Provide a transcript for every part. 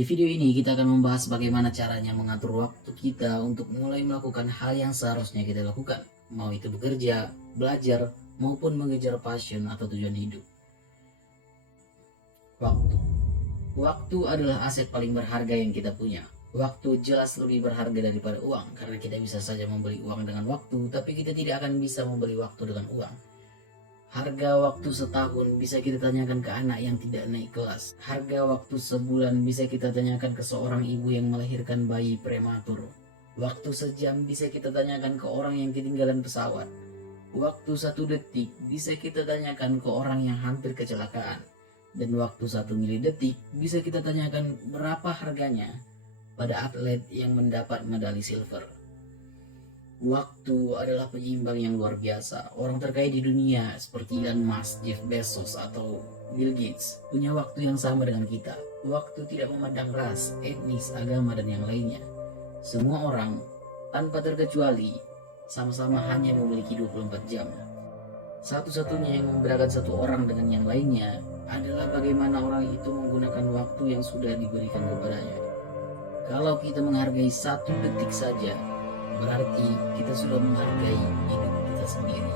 Di video ini kita akan membahas bagaimana caranya mengatur waktu kita untuk mulai melakukan hal yang seharusnya kita lakukan, mau itu bekerja, belajar, maupun mengejar passion atau tujuan hidup. Waktu. Waktu adalah aset paling berharga yang kita punya. Waktu jelas lebih berharga daripada uang, karena kita bisa saja membeli uang dengan waktu, tapi kita tidak akan bisa membeli waktu dengan uang. Harga waktu setahun bisa kita tanyakan ke anak yang tidak naik kelas. Harga waktu sebulan bisa kita tanyakan ke seorang ibu yang melahirkan bayi prematur. Waktu sejam bisa kita tanyakan ke orang yang ketinggalan pesawat. Waktu 1 detik bisa kita tanyakan ke orang yang hampir kecelakaan. Dan waktu 1 milidetik bisa kita tanyakan berapa harganya pada atlet yang mendapat medali silver. Waktu adalah penyeimbang yang luar biasa. Orang terkaya di dunia seperti Elon Musk, Jeff Bezos, atau Bill Gates punya waktu yang sama dengan kita. Waktu tidak memandang ras, etnis, agama, dan yang lainnya. Semua orang, tanpa terkecuali, sama-sama hanya memiliki 24 jam. Satu-satunya yang membedakan satu orang dengan yang lainnya adalah bagaimana orang itu menggunakan waktu yang sudah diberikan kepadanya. Kalau kita menghargai 1 detik saja, berarti kita sudah menghargai hidup kita sendiri.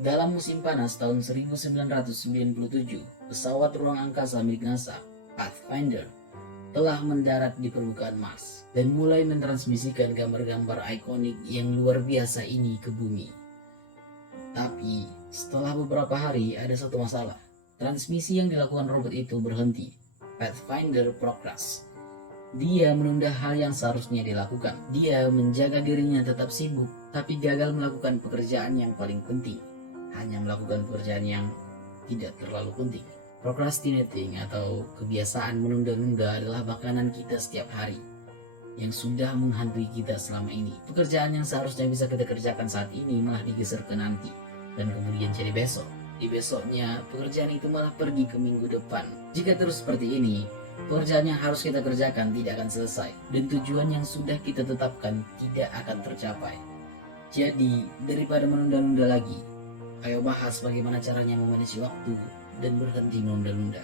Dalam musim panas tahun 1997, pesawat ruang angkasa milik NASA, Pathfinder, telah mendarat di permukaan Mars dan mulai mentransmisikan gambar-gambar ikonik yang luar biasa ini ke bumi. Tapi setelah beberapa hari ada satu masalah. Transmisi yang dilakukan robot itu berhenti. Pathfinder progress. Dia menunda hal yang seharusnya dilakukan. Dia menjaga dirinya tetap sibuk, tapi gagal melakukan pekerjaan yang paling penting. Hanya melakukan pekerjaan yang tidak terlalu penting. Procrastinating atau kebiasaan menunda-nunda adalah makanan kita setiap hari yang sudah menghantui kita selama ini. Pekerjaan yang seharusnya bisa kita kerjakan saat ini malah digeser ke nanti dan kemudian jadi besok. Di besoknya pekerjaan itu malah pergi ke minggu depan. Jika terus seperti ini, pekerjaan yang harus kita kerjakan tidak akan selesai dan tujuan yang sudah kita tetapkan tidak akan tercapai. Jadi daripada menunda-nunda lagi, ayo bahas bagaimana caranya memanage waktu dan berhenti menunda-nunda.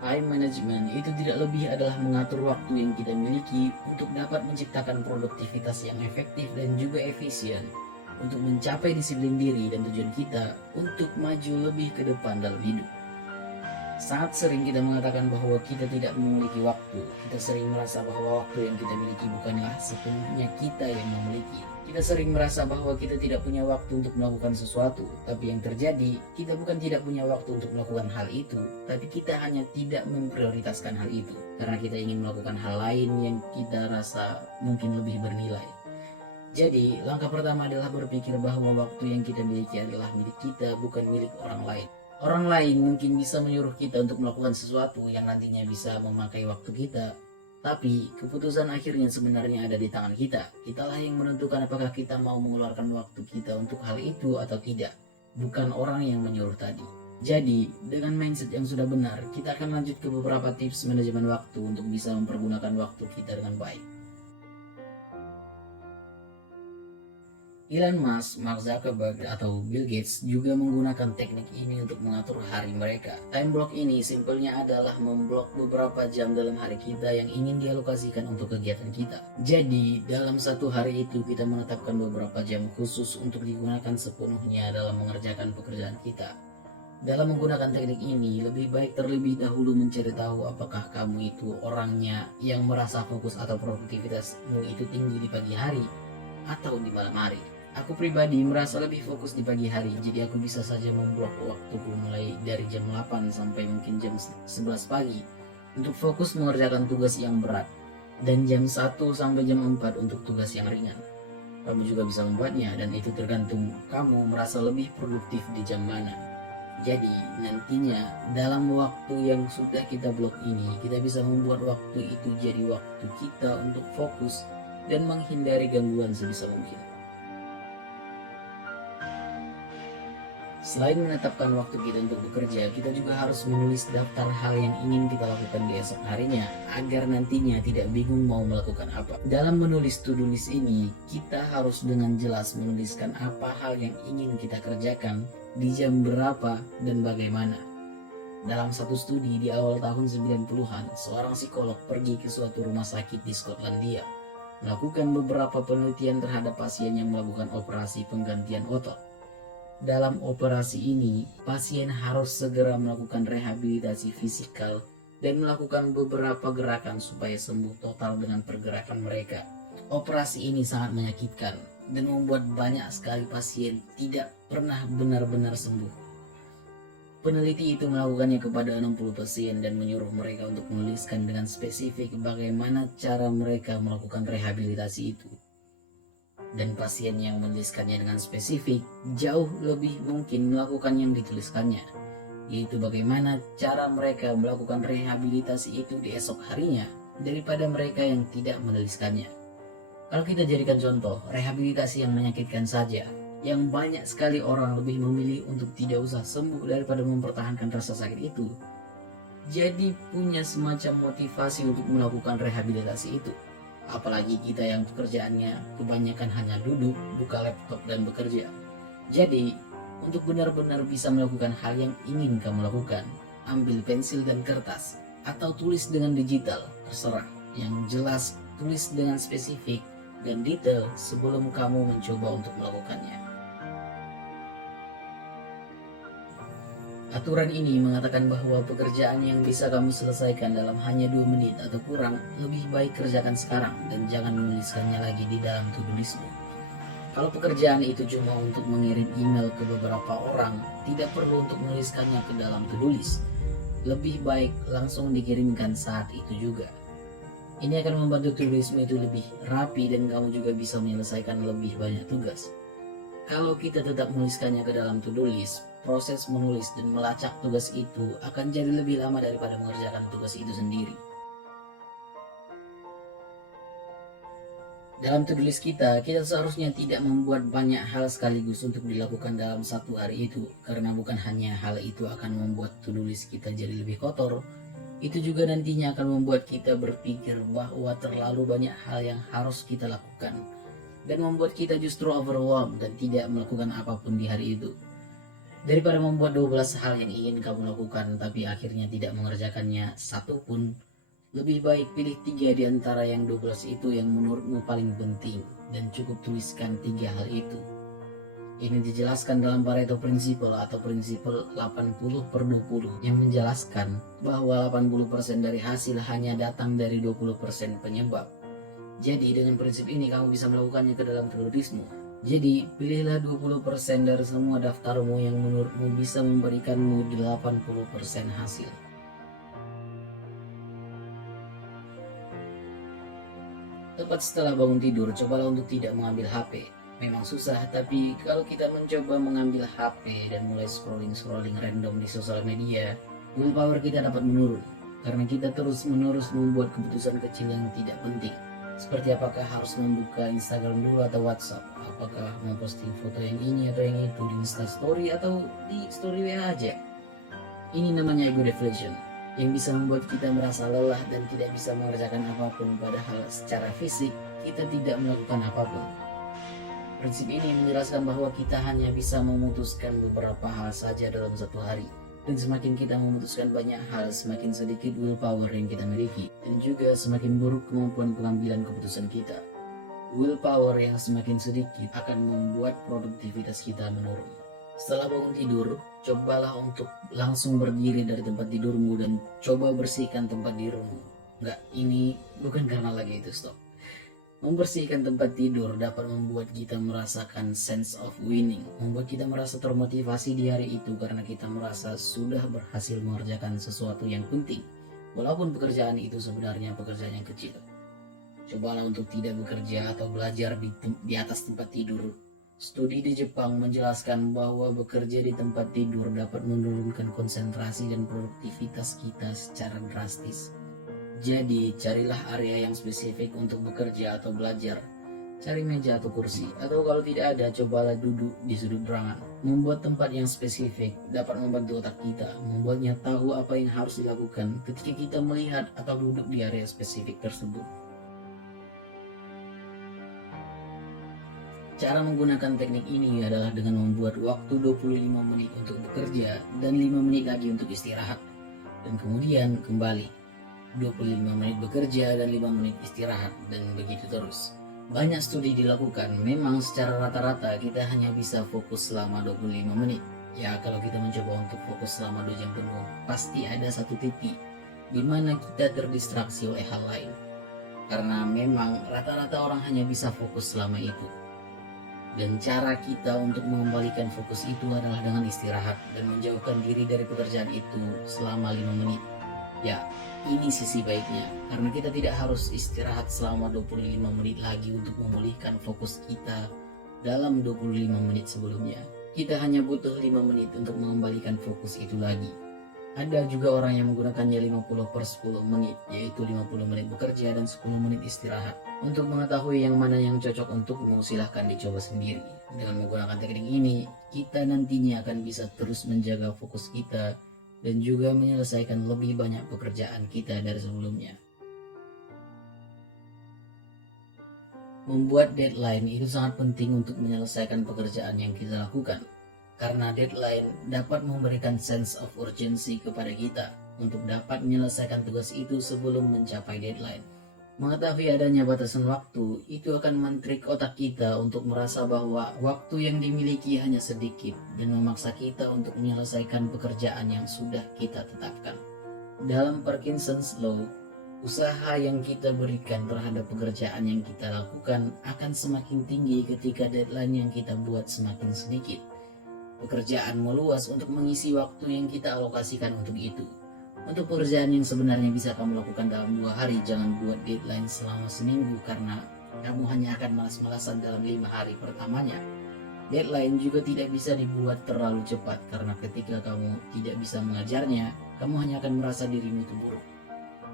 Time management itu tidak lebih adalah mengatur waktu yang kita miliki untuk dapat menciptakan produktivitas yang efektif dan juga efisien untuk mencapai disiplin diri dan tujuan kita untuk maju lebih ke depan dalam hidup. Sangat sering kita mengatakan bahwa kita tidak memiliki waktu. Kita sering merasa bahwa waktu yang kita miliki bukanlah sepenuhnya kita yang memiliki. Kita sering merasa bahwa kita tidak punya waktu untuk melakukan sesuatu. Tapi yang terjadi, kita bukan tidak punya waktu untuk melakukan hal itu, tapi kita hanya tidak memprioritaskan hal itu. Karena kita ingin melakukan hal lain yang kita rasa mungkin lebih bernilai. Jadi, langkah pertama adalah berpikir bahwa waktu yang kita miliki adalah milik kita, bukan milik orang lain. Orang lain mungkin bisa menyuruh kita untuk melakukan sesuatu yang nantinya bisa memakai waktu kita, tapi keputusan akhirnya sebenarnya ada di tangan kita. Kitalah yang menentukan apakah kita mau mengeluarkan waktu kita untuk hal itu atau tidak, bukan orang yang menyuruh tadi. Jadi, dengan mindset yang sudah benar, kita akan lanjut ke beberapa tips manajemen waktu untuk bisa mempergunakan waktu kita dengan baik. Elon Musk, Mark Zuckerberg, atau Bill Gates juga menggunakan teknik ini untuk mengatur hari mereka. Time block ini simpelnya adalah memblok beberapa jam dalam hari kita yang ingin dialokasikan untuk kegiatan kita. Jadi, dalam satu hari itu kita menetapkan beberapa jam khusus untuk digunakan sepenuhnya dalam mengerjakan pekerjaan kita. Dalam menggunakan teknik ini, lebih baik terlebih dahulu mencari tahu apakah kamu itu orangnya yang merasa fokus atau produktivitasmu itu tinggi di pagi hari atau di malam hari. Aku pribadi merasa lebih fokus di pagi hari, jadi aku bisa saja memblok waktuku mulai dari jam 8 sampai mungkin jam 11 pagi untuk fokus mengerjakan tugas yang berat, dan jam 1 sampai jam 4 untuk tugas yang ringan. Kamu juga bisa membuatnya, dan itu tergantung kamu merasa lebih produktif di jam mana. Jadi nantinya dalam waktu yang sudah kita blok ini, kita bisa membuat waktu itu jadi waktu kita untuk fokus dan menghindari gangguan sebisa mungkin. Selain menetapkan waktu kita untuk bekerja, kita juga harus menulis daftar hal yang ingin kita lakukan di esok harinya agar nantinya tidak bingung mau melakukan apa. Dalam menulis to-do list ini, kita harus dengan jelas menuliskan apa hal yang ingin kita kerjakan, di jam berapa, dan bagaimana. Dalam satu studi di awal tahun 90-an, seorang psikolog pergi ke suatu rumah sakit di Skotlandia, melakukan beberapa penelitian terhadap pasien yang melakukan operasi penggantian otot. Dalam operasi ini, pasien harus segera melakukan rehabilitasi fisikal dan melakukan beberapa gerakan supaya sembuh total dengan pergerakan mereka. Operasi ini sangat menyakitkan dan membuat banyak sekali pasien tidak pernah benar-benar sembuh. Peneliti itu melakukannya kepada 60 pasien dan menyuruh mereka untuk menuliskan dengan spesifik bagaimana cara mereka melakukan rehabilitasi itu. Dan pasien yang menuliskannya dengan spesifik jauh lebih mungkin melakukan yang dituliskannya, yaitu bagaimana cara mereka melakukan rehabilitasi itu di esok harinya daripada mereka yang tidak menuliskannya. Kalau kita jadikan contoh rehabilitasi yang menyakitkan saja, yang banyak sekali orang lebih memilih untuk tidak usah sembuh daripada mempertahankan rasa sakit itu. Jadi punya semacam motivasi untuk melakukan rehabilitasi itu. Apalagi kita yang pekerjaannya kebanyakan hanya duduk, buka laptop dan bekerja. Jadi untuk benar-benar bisa melakukan hal yang ingin kamu lakukan, ambil pensil dan kertas atau tulis dengan digital, terserah. Yang jelas tulis dengan spesifik dan detail sebelum kamu mencoba untuk melakukannya. Aturan ini mengatakan bahwa pekerjaan yang bisa kamu selesaikan dalam hanya 2 menit atau kurang, lebih baik kerjakan sekarang dan jangan menuliskannya lagi di dalam to-do listmu. Kalau pekerjaan itu cuma untuk mengirim email ke beberapa orang, tidak perlu untuk menuliskannya ke dalam to-do list. Lebih baik langsung dikirimkan saat itu juga. Ini akan membantu to-do listmu itu lebih rapi dan kamu juga bisa menyelesaikan lebih banyak tugas. Kalau kita tetap menuliskannya ke dalam to-do list, proses menulis dan melacak tugas itu akan jadi lebih lama daripada mengerjakan tugas itu sendiri. Dalam to-do list kita seharusnya tidak membuat banyak hal sekaligus untuk dilakukan dalam satu hari itu, karena bukan hanya hal itu akan membuat to-do list kita jadi lebih kotor, itu juga nantinya akan membuat kita berpikir bahwa terlalu banyak hal yang harus kita lakukan, dan membuat kita justru overwhelmed dan tidak melakukan apapun di hari itu. Daripada membuat 12 hal yang ingin kamu lakukan tapi akhirnya tidak mengerjakannya satu pun, lebih baik pilih 3 di antara yang 12 itu yang menurutmu paling penting dan cukup tuliskan 3 hal itu. Ini dijelaskan dalam Pareto Principle atau prinsipal 80/20 yang menjelaskan bahwa 80% dari hasil hanya datang dari 20% penyebab. Jadi dengan prinsip ini kamu bisa melakukannya ke dalam to-do listmu. Jadi pilihlah 20% dari semua daftarmu yang menurutmu bisa memberikanmu 80% hasil. Tepat setelah bangun tidur, cobalah untuk tidak mengambil HP. Memang susah, tapi kalau kita mencoba mengambil HP dan mulai scrolling random di sosial media, willpower kita dapat menurun. Karena kita terus-menerus membuat keputusan kecil yang tidak penting. Seperti apakah harus membuka Instagram dulu atau WhatsApp, apakah memposting foto yang ini atau yang itu di Instastory atau di story WA aja. Ini namanya ego deflation, yang bisa membuat kita merasa lelah dan tidak bisa mengerjakan apapun, padahal secara fisik kita tidak melakukan apapun. Prinsip ini menjelaskan bahwa kita hanya bisa memutuskan beberapa hal saja dalam satu hari. Dan semakin kita memutuskan banyak hal, semakin sedikit willpower yang kita miliki, dan juga semakin buruk kemampuan pengambilan keputusan kita. Willpower yang semakin sedikit akan membuat produktivitas kita menurun. Setelah bangun tidur, cobalah untuk langsung berdiri dari tempat tidurmu dan coba bersihkan tempat tidurmu. Enggak, ini bukan karena lagi itu, stop. Membersihkan tempat tidur dapat membuat kita merasakan sense of winning, membuat kita merasa termotivasi di hari itu karena kita merasa sudah berhasil mengerjakan sesuatu yang penting, walaupun pekerjaan itu sebenarnya pekerjaan yang kecil. Cobalah untuk tidak bekerja atau belajar di atas tempat tidur. Studi di Jepang menjelaskan bahwa bekerja di tempat tidur dapat menurunkan konsentrasi dan produktivitas kita secara drastis. Jadi carilah area yang spesifik untuk bekerja atau belajar. Cari meja atau kursi, atau kalau tidak ada, cobalah duduk di sudut ruangan. Membuat tempat yang spesifik dapat membantu otak kita, membuatnya tahu apa yang harus dilakukan ketika kita melihat atau duduk di area spesifik tersebut. Cara menggunakan teknik ini adalah dengan membuat waktu 25 menit untuk bekerja dan 5 menit lagi untuk istirahat. Dan kemudian kembali, 25 menit bekerja dan 5 menit istirahat, dan begitu terus. Banyak studi dilakukan, memang secara rata-rata kita hanya bisa fokus selama 25 menit. Ya, kalau kita mencoba untuk fokus selama 2 jam penuh, pasti ada satu titik di mana kita terdistraksi oleh hal lain. Karena memang rata-rata orang hanya bisa fokus selama itu. Dan cara kita untuk mengembalikan fokus itu adalah dengan istirahat dan menjauhkan diri dari pekerjaan itu selama 5 menit. Ya, ini sisi baiknya, karena kita tidak harus istirahat selama 25 menit lagi untuk memulihkan fokus kita dalam 25 menit sebelumnya. Kita hanya butuh 5 menit untuk mengembalikan fokus itu lagi. Ada juga orang yang menggunakannya 50/10 menit, yaitu 50 menit bekerja dan 10 menit istirahat. Untuk mengetahui yang mana yang cocok untukmu, silahkan dicoba sendiri. Dengan menggunakan teknik ini, kita nantinya akan bisa terus menjaga fokus kita dan juga menyelesaikan lebih banyak pekerjaan kita dari sebelumnya. Membuat deadline itu sangat penting untuk menyelesaikan pekerjaan yang kita lakukan, karena deadline dapat memberikan sense of urgency kepada kita untuk dapat menyelesaikan tugas itu sebelum mencapai deadline. Mengetahui adanya batasan waktu, itu akan men-trick otak kita untuk merasa bahwa waktu yang dimiliki hanya sedikit dan memaksa kita untuk menyelesaikan pekerjaan yang sudah kita tetapkan. Dalam Parkinson's Law, usaha yang kita berikan terhadap pekerjaan yang kita lakukan akan semakin tinggi ketika deadline yang kita buat semakin sedikit. Pekerjaan meluas untuk mengisi waktu yang kita alokasikan untuk itu. Untuk pekerjaan yang sebenarnya bisa kamu lakukan dalam 2 hari, jangan buat deadline selama seminggu karena kamu hanya akan malas-malasan dalam 5 hari pertamanya. Deadline juga tidak bisa dibuat terlalu cepat karena ketika kamu tidak bisa mengajarnya, kamu hanya akan merasa dirimu itu buruk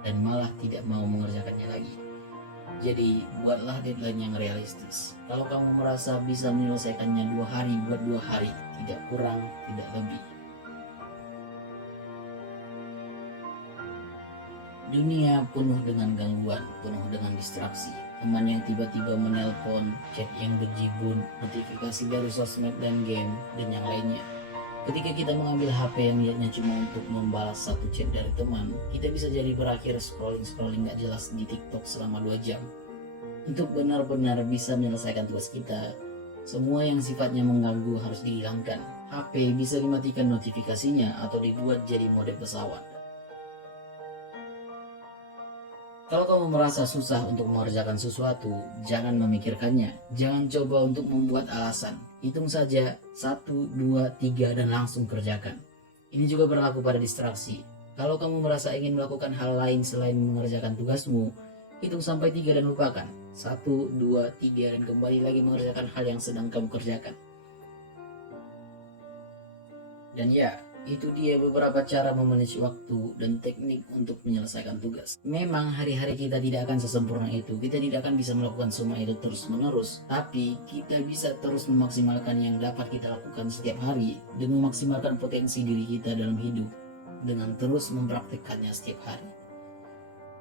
dan malah tidak mau mengerjakannya lagi. Jadi buatlah deadline yang realistis. Kalau kamu merasa bisa menyelesaikannya 2 hari, buat 2 hari, tidak kurang, tidak lebih. Dunia penuh dengan gangguan, penuh dengan distraksi. Teman yang tiba-tiba menelpon, chat yang bejibun, notifikasi dari sosmed dan game, dan yang lainnya. Ketika kita mengambil HP yang niatnya cuma untuk membalas satu chat dari teman, kita bisa jadi berakhir scrolling gak jelas di TikTok selama 2 jam. Untuk benar-benar bisa menyelesaikan tugas kita, semua yang sifatnya mengganggu harus dihilangkan. HP bisa dimatikan notifikasinya atau dibuat jadi mode pesawat. Kalau kamu merasa susah untuk mengerjakan sesuatu, jangan memikirkannya. Jangan coba untuk membuat alasan. Hitung saja 1, 2, 3 dan langsung kerjakan. Ini juga berlaku pada distraksi. Kalau kamu merasa ingin melakukan hal lain selain mengerjakan tugasmu, hitung sampai 3 dan lupakan. 1, 2, 3 dan kembali lagi mengerjakan hal yang sedang kamu kerjakan. Dan ya, itu dia beberapa cara memanage waktu dan teknik untuk menyelesaikan tugas. Memang hari-hari kita tidak akan sesempurna itu. Kita tidak akan bisa melakukan semua itu terus-menerus. Tapi kita bisa terus memaksimalkan yang dapat kita lakukan setiap hari dan memaksimalkan potensi diri kita dalam hidup dengan terus mempraktikkannya setiap hari.